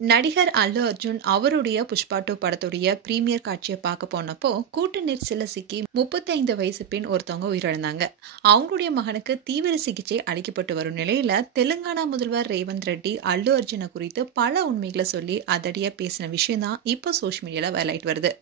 நடிகர் அல்லு அர்ஜுன் அவருடைய புஷ்பா 2 படத்துடைய பிரீமியர் காட்சியை பார்க்க போனப்போ கூட்ட நெரிசல்ல சிக்கி 35 வயசு பெண் ஒருத்தவங்க உயிரிழந்தாங்க. அவங்களுடைய மகனுக்கு தீவிர சிகிச்சை அளிக்கப்பட்டு வரும் நிலையில தெலுங்கானா முதல்வர் ரேவந்த் ரெட்டி அல்லு அர்ஜுனை குறித்து பல உண்மைகளை சொல்லி அதடியா பேசின விஷயம் தான் இப்போ சோஷியல் மீடியால வைரலாயிட்டு வருது.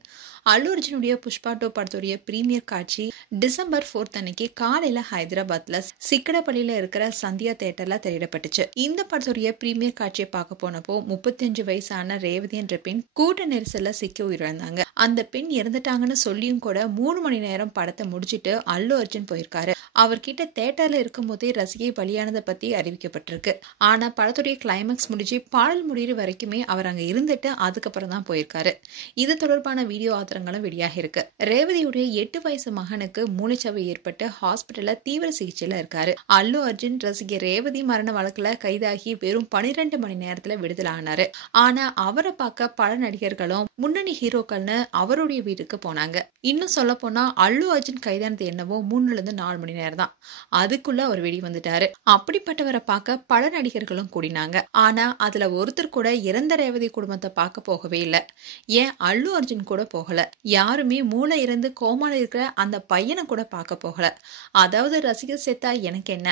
அல்லு அர்ஜுனுடைய புஷ்பா 2 படத்துடைய பிரீமியர் காட்சி டிசம்பர் 4 அன்னைக்கு காலையில ஹைதராபாத்ல சிக்கடப்பள்ளியில இருக்கிற சந்தியா தியேட்டர்ல திரையிடப்பட்டுச்சு. இந்த படத்துடைய பிரீமியர் காட்சியை பார்க்க போனப்போ 35 வயசான ரேவதி என்ற பெண் கூட்ட நெரிசல்ல சிக்கி உயிரிழந்தாங்க. அந்த பெண் இறந்துட்டாங்கன்னு சொல்லியும் கூட 3 மணி நேரம் படத்தை முடிச்சிட்டு அல்லு அர்ஜுன் போயிருக்காரு. அவர்கிட்ட தியேட்டர்ல இருக்கும் போதே ரசிகை பலியானதை பத்தி அறிவிக்கப்பட்டிருக்கு. ஆனா படத்துடைய கிளைமேக்ஸ் முடிஞ்சு பாடல் முடிகிற வரைக்குமே அவர் அங்க இருந்துட்டு அதுக்கப்புறம் தான் போயிருக்காரு. இது தொடர்பான வீடியோ ஆதாரங்களும் வெளியாக இருக்கு. ரேவதியுடைய 8 வயசு மகனுக்கு மூளைச்சாவு ஏற்பட்டு ஹாஸ்பிட்டல்ல தீவிர சிகிச்சையில இருக்காரு. அல்லு அர்ஜுன் ரசிகை ரேவதி மரண வழக்குல கைதாகி வெறும் 12 மணி நேரத்துல விடுதலை ஆனாரு. ஆனா அவரை பார்க்க பல நடிகர்களும் முன்னணி ஹீரோக்கள்னு அவருடைய வீட்டுக்கு போனாங்க. இன்னும் சொல்ல போனா அல்லு அர்ஜுன் கைதானது என்னவோ 3 இருந்து 4 மணி நேரம் தான். அதுக்குள்ள அவர் வெளி வந்துட்டாரு. அப்படிப்பட்டவரை பார்க்க பல நடிகர்களும் கூடினாங்க. ஆனா அதுல ஒருத்தர் கூட இறந்த ரேவதி குடும்பத்தை பார்க்க போகவே இல்லை. ஏன் அல்லு அர்ஜுன் கூட போகல. யாருமே மூளை இறந்து கோமால இருக்கிற அந்த பையனை கூட பார்க்க போகல. அதாவது ரசிகர் செத்தா எனக்கு என்ன,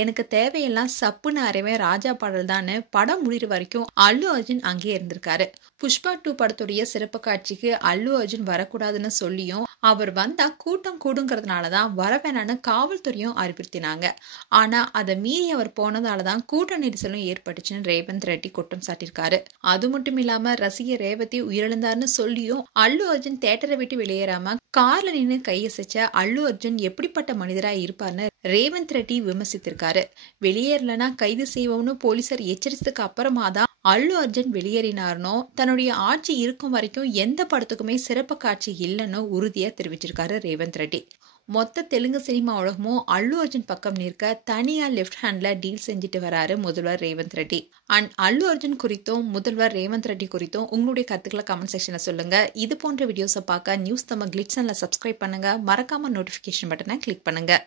எனக்கு தேவையெல்லாம் சப்புன்னு அறைவன் ராஜா பாடல் தான் படம் முடிகிற வரைக்கும் அல்லு அர்ஜுன் அங்கே இருந்திருக்காரு. புஷ்பா 2 படத்துடைய சிறப்பு காட்சிக்கு அல்லு அர்ஜுன் வரக்கூடாதுன்னு சொல்லியும் அவர் வந்தா கூட்டம் கூடுங்கிறதுனாலதான் வரவேணான்னு காவல்துறையும் அறிவுறுத்தினாங்க. ஆனா அதை மீறி அவர் போனதாலதான் கூட்ட நெரிசலும் ஏற்பட்டுச்சுன்னு ரேவந்த் ரெட்டி குற்றம் சாட்டியிருக்காரு. அது மட்டும் இல்லாம ரசிகர் ரேவதி உயிரிழந்தார்னு சொல்லியும் அல்லு அர்ஜுன் தியேட்டரை விட்டு வெளியேறாம கார்ல நின்று கையசைச்ச அல்லு அர்ஜுன் எப்படிப்பட்ட மனிதரா இருப்பார்னு ரேவந்த் ரெட்டி விமர்சித்திருக்காரு. வெளியேறலனா கைது செய்வோம்னு போலீசார் எச்சரித்ததுக்கு அப்புறமா தான் அல்லு அர்ஜுன் வெளியேறினார்னோ தன்னுடைய ஆட்சி இருக்கும் வரைக்கும் எந்த படத்துக்குமே சிறப்பு காட்சி இல்லைன்னு உறுதியா தெரிவிச்சிருக்காரு ரேவந்த் ரெட்டி. மொத்த தெலுங்கு சினிமா உலகமும் அல்லு அர்ஜுன் பக்கம் நிற்க தனியா லெப்ட் ஹேண்ட்ல டீல் செஞ்சுட்டு வராரு முதல்வர் ரேவந்த் ரெட்டி. அண்ட் அல்லு அர்ஜுன் குறித்தும் முதல்வர் ரேவந்த் ரெட்டி குறித்தும் உங்களுடைய கருத்துக்களை கமெண்ட் செக்ஷன்ல சொல்லுங்க. இது போன்ற வீடியோஸை பார்க்க நியூஸ் தமிழ் கிளிட்ஸ் சேனலை சப்ஸ்கிரைப் பண்ணுங்க. மறக்காம நோட்டிபிகேஷன் பட்டனை கிளிக் பண்ணுங்க.